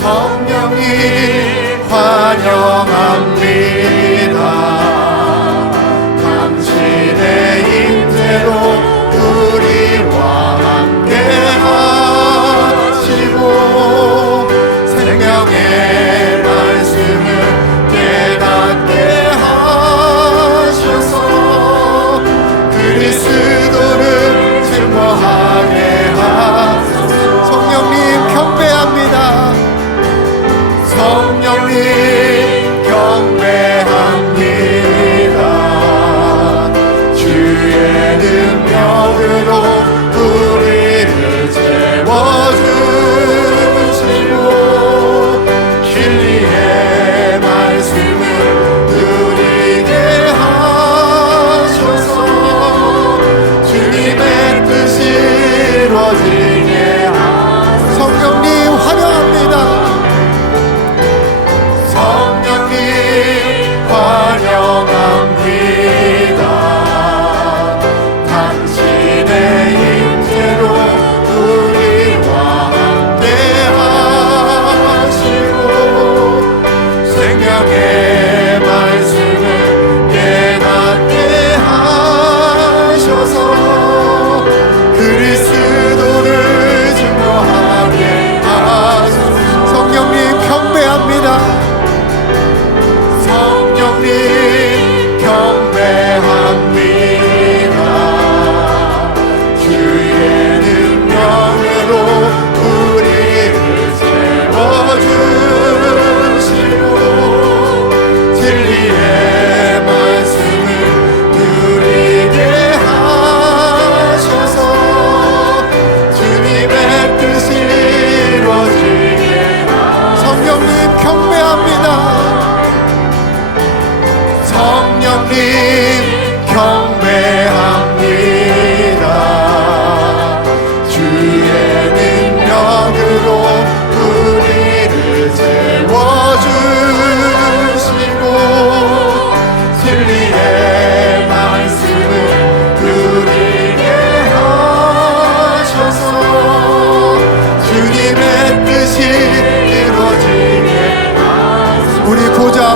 성령이 환영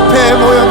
앞에 모여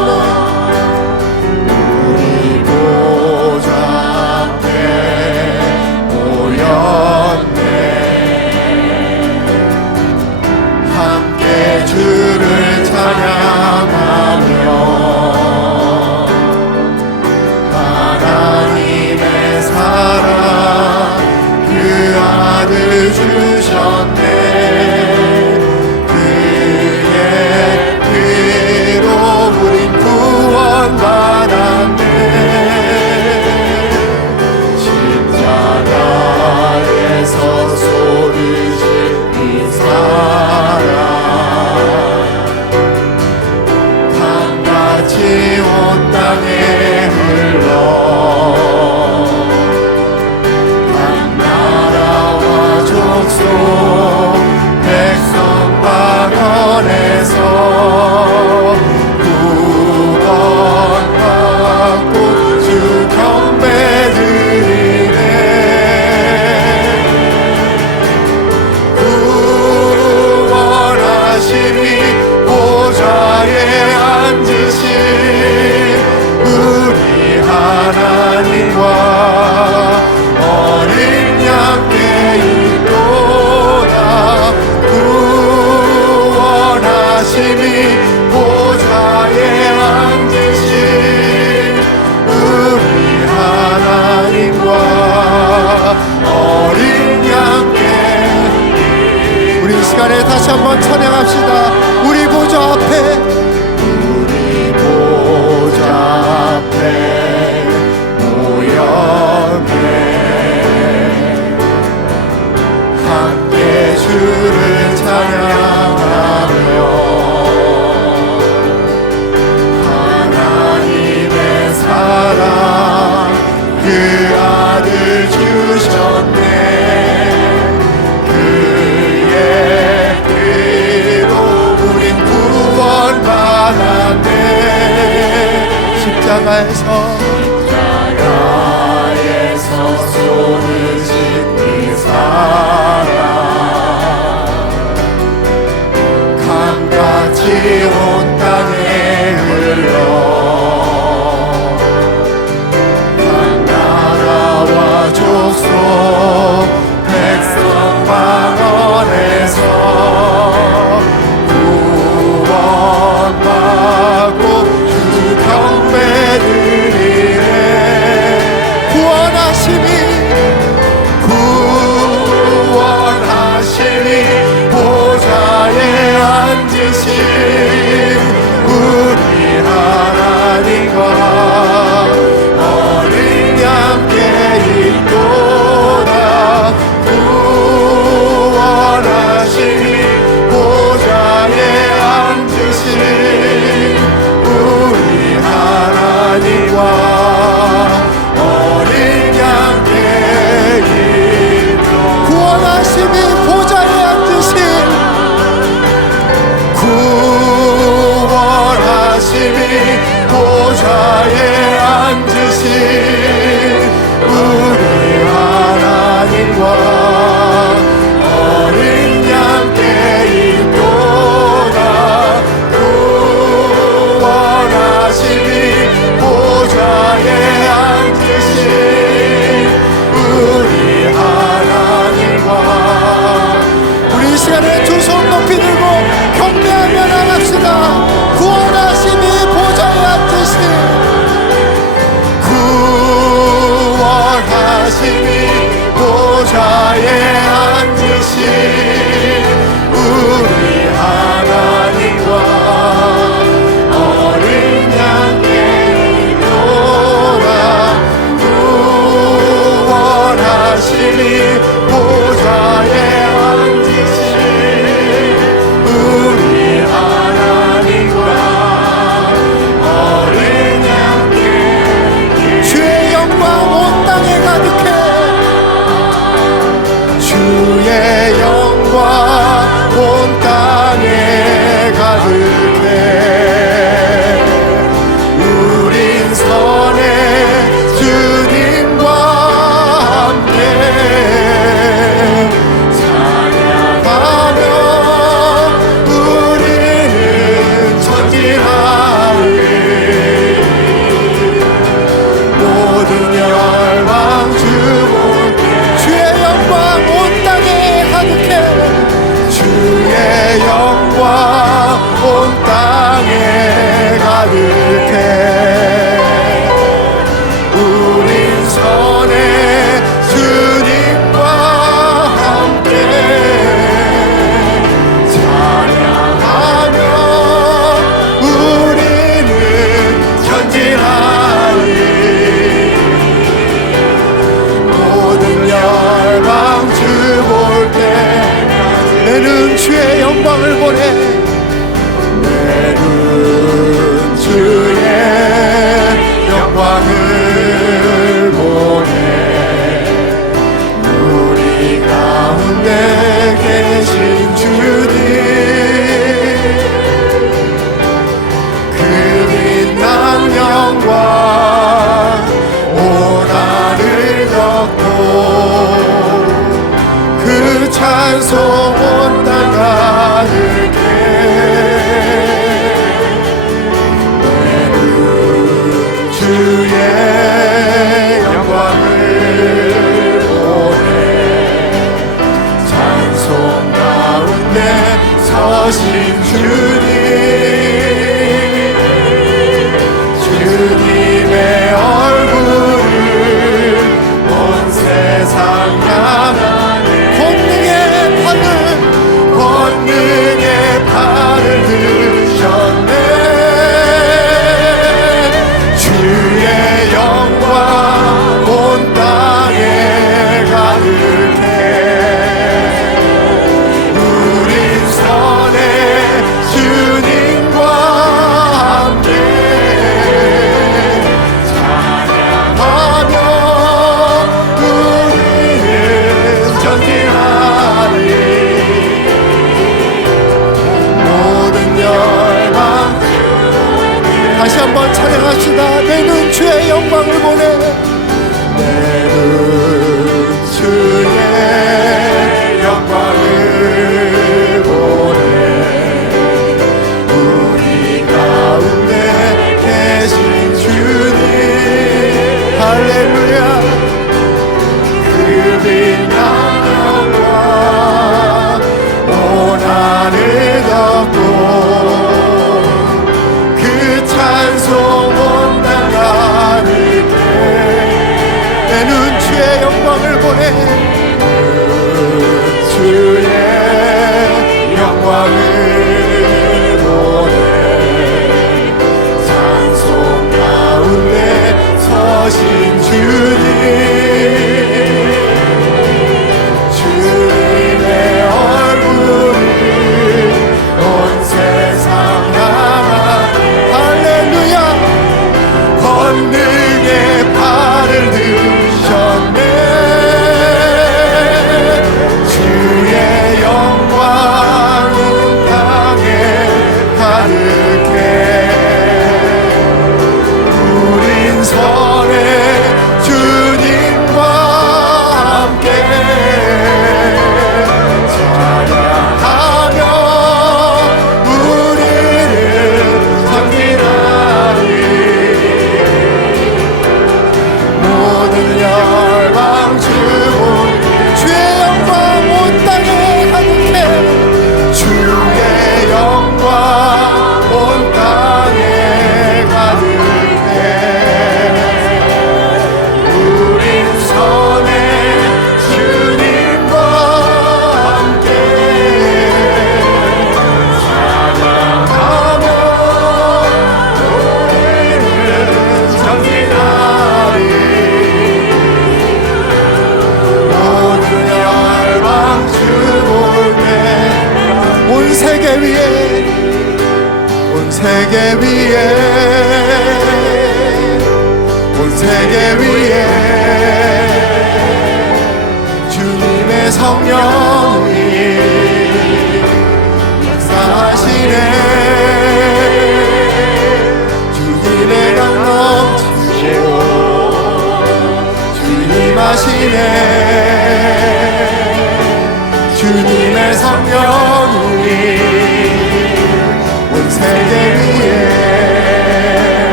서신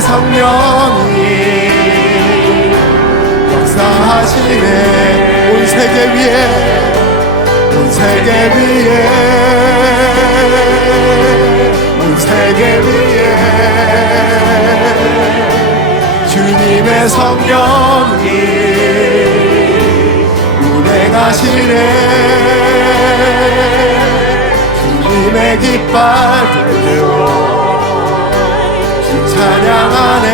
성령이 역사하시네. 온 세계 위에 온 세계 위에 온 세계 위에. 주님의 성령이 운행하시네. 주님의 깃발 들려 찬양하네.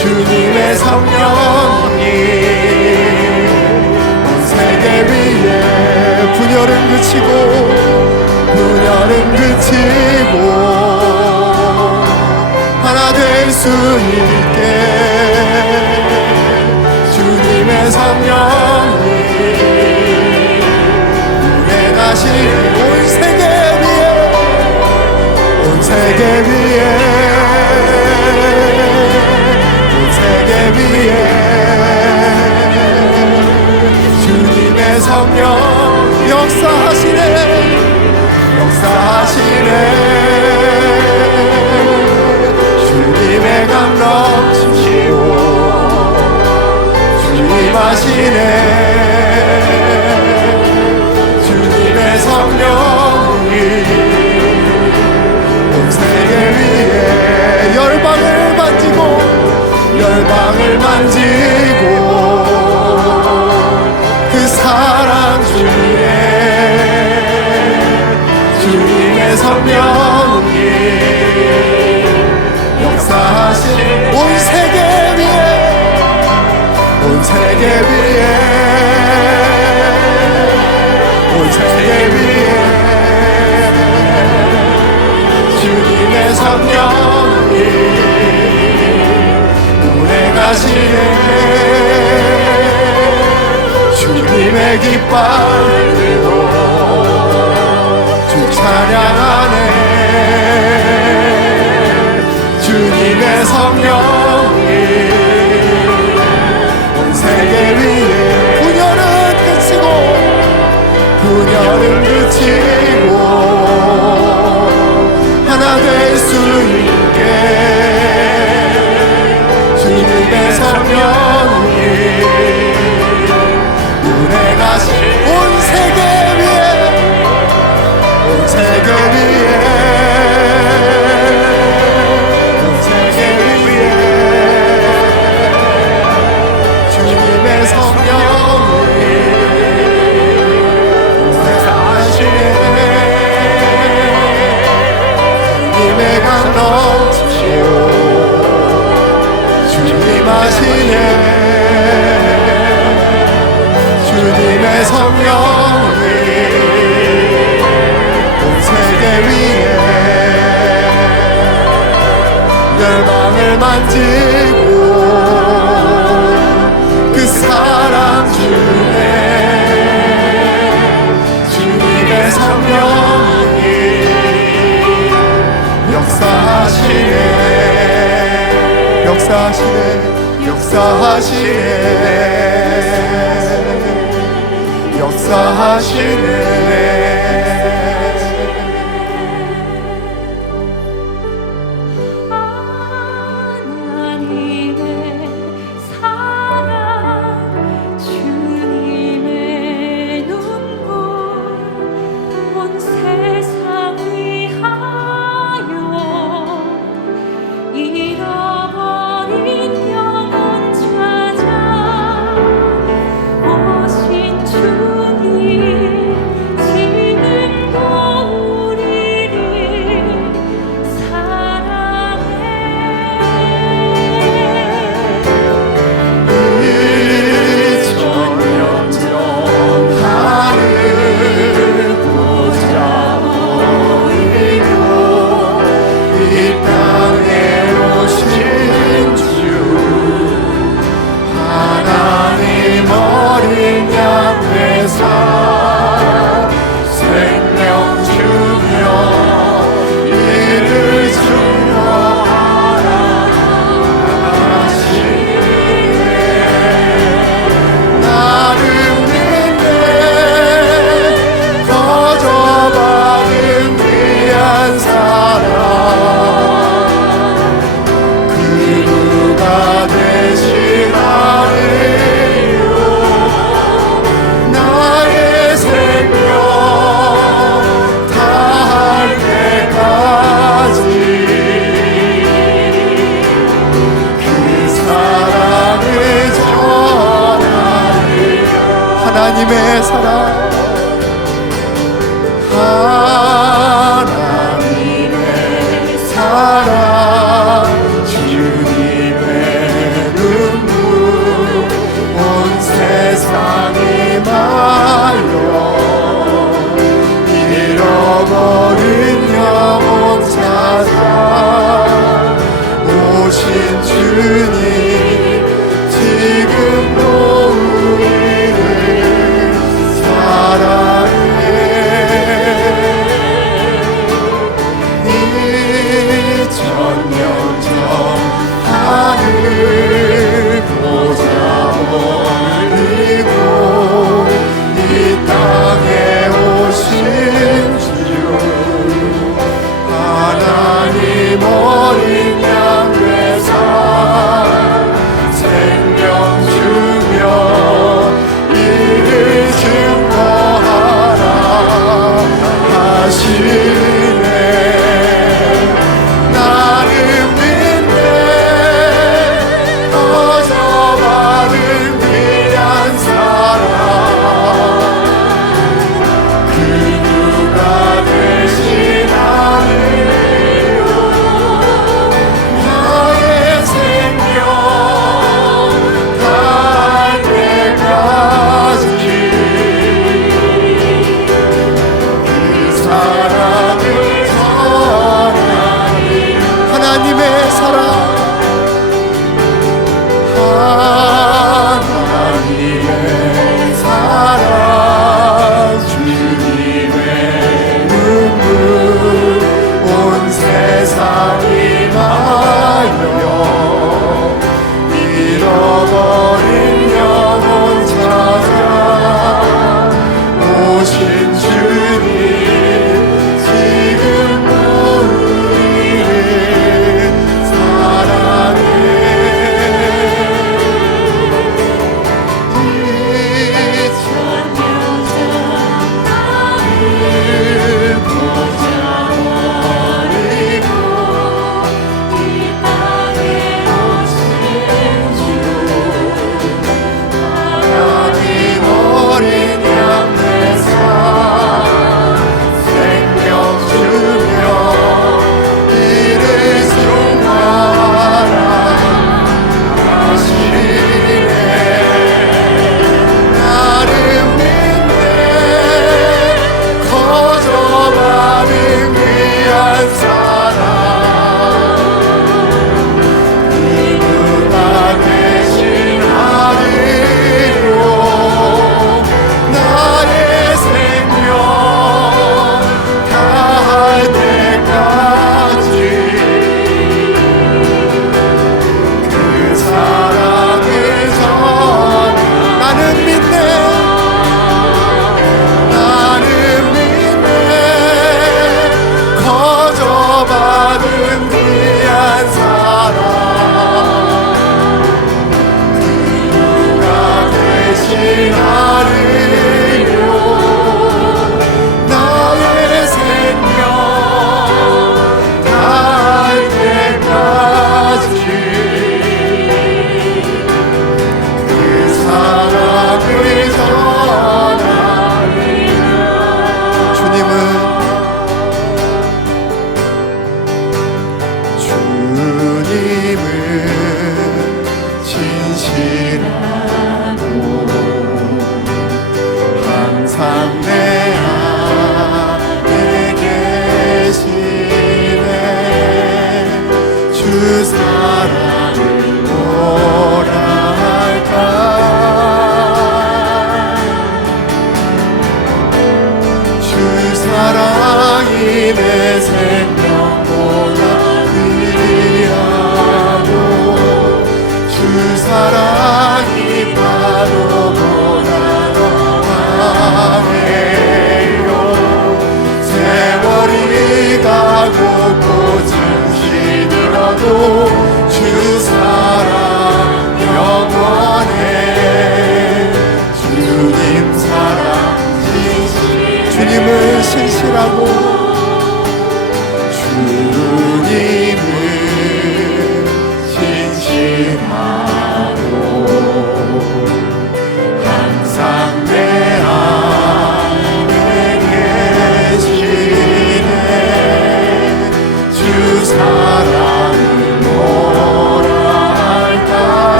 주님의 성령님 온 세계 위에 분열은 그치고 분열은 그치고 하나 될 수 있게 주님의 성령 주님의 깃발 들고 주 찬양 안에 주님의 성령이 온 세계 위에 분열은 끝이고 분열은 끝이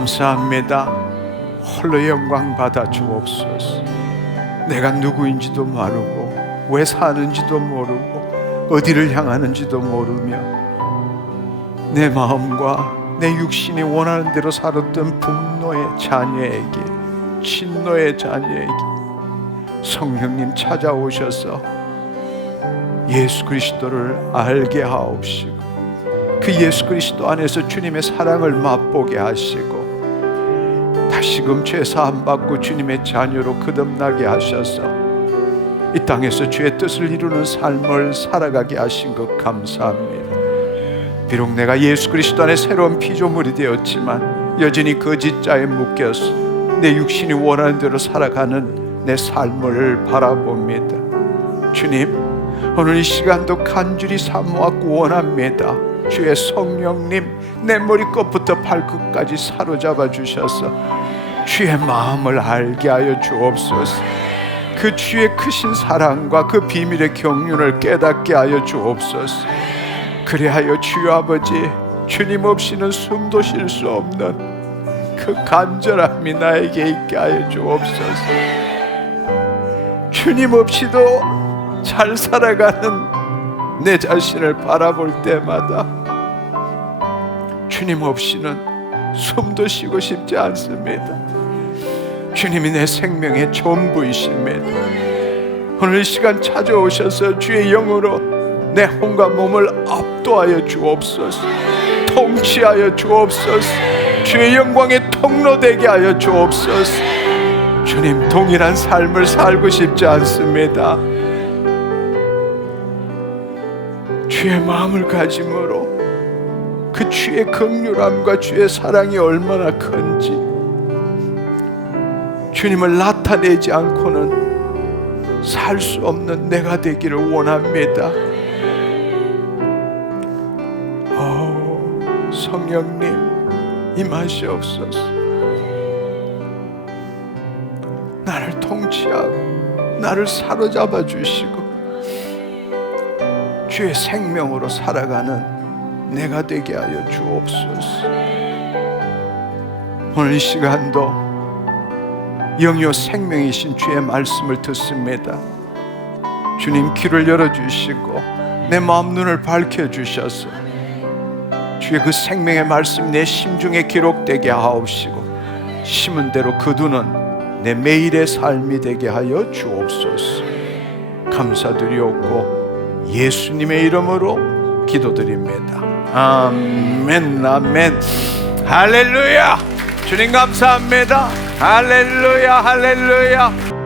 감사합니다. 홀로 영광 받아 주옵소서. 내가 누구인지도 모르고 왜 사는지도 모르고 어디를 향하는지도 모르며 내 마음과 내 육신이 원하는 대로 살았던 분노의 자녀에게 진노의 자녀에게 성령님 찾아오셔서 예수 그리스도를 알게 하옵시고 그 예수 그리스도 안에서 주님의 사랑을 맛보게 하시고 다시금 죄 사함 받고 주님의 자녀로 거듭나게 하셔서 이 땅에서 주의 뜻을 이루는 삶을 살아가게 하신 것 감사합니다. 비록 내가 예수 그리스도 안에 새로운 피조물이 되었지만 여전히 거짓 자에 묶여서 내 육신이 원하는 대로 살아가는 내 삶을 바라봅니다. 주님, 오늘 이 시간도 간절히 사모하고 원합니다. 주의 성령님 내 머리끝부터 발끝까지 사로잡아 주셔서 주의 마음을 알게 하여 주옵소서. 그 주의 크신 사랑과 그 비밀의 경륜을 깨닫게 하여 주옵소서. 그리하여 주여 아버지 주님 없이는 숨도 쉴 수 없는 그 간절함이 나에게 있게 하여 주옵소서. 주님 없이도 잘 살아가는 내 자신을 바라볼 때마다 주님 없이는 숨도 쉬고 싶지 않습니다. 주님이 내 생명의 전부이십니다. 오늘 이 시간 찾아오셔서 주의 영으로 내 혼과 몸을 압도하여 주옵소서. 통치하여 주옵소서. 주의 영광의 통로 되게 하여 주옵소서. 주님 동일한 삶을 살고 싶지 않습니다. 주의 마음을 가짐으로 그 주의 긍휼함과 주의 사랑이 얼마나 큰지 주님을 나타내지 않고는 살 수 없는 내가 되기를 원합니다. 오, 성령님 임하시옵소서. 나를 통치하고 나를 사로잡아 주시고 주의 생명으로 살아가는 내가 되게 하여 주옵소서. 오늘 이 시간도 영요 생명이신 주의 말씀을 듣습니다. 주님 귀를 열어 주시고 내 마음 눈을 밝혀 주셔서 주의 그 생명의 말씀 내 심중에 기록되게 하옵시고 심은 대로 거두는 내 매일의 삶이 되게 하여 주옵소서. 감사드리옵고 예수님의 이름으로 기도드립니다. 아멘, 아멘. 할렐루야. 주님 감사합니다. 할렐루야, 할렐루야.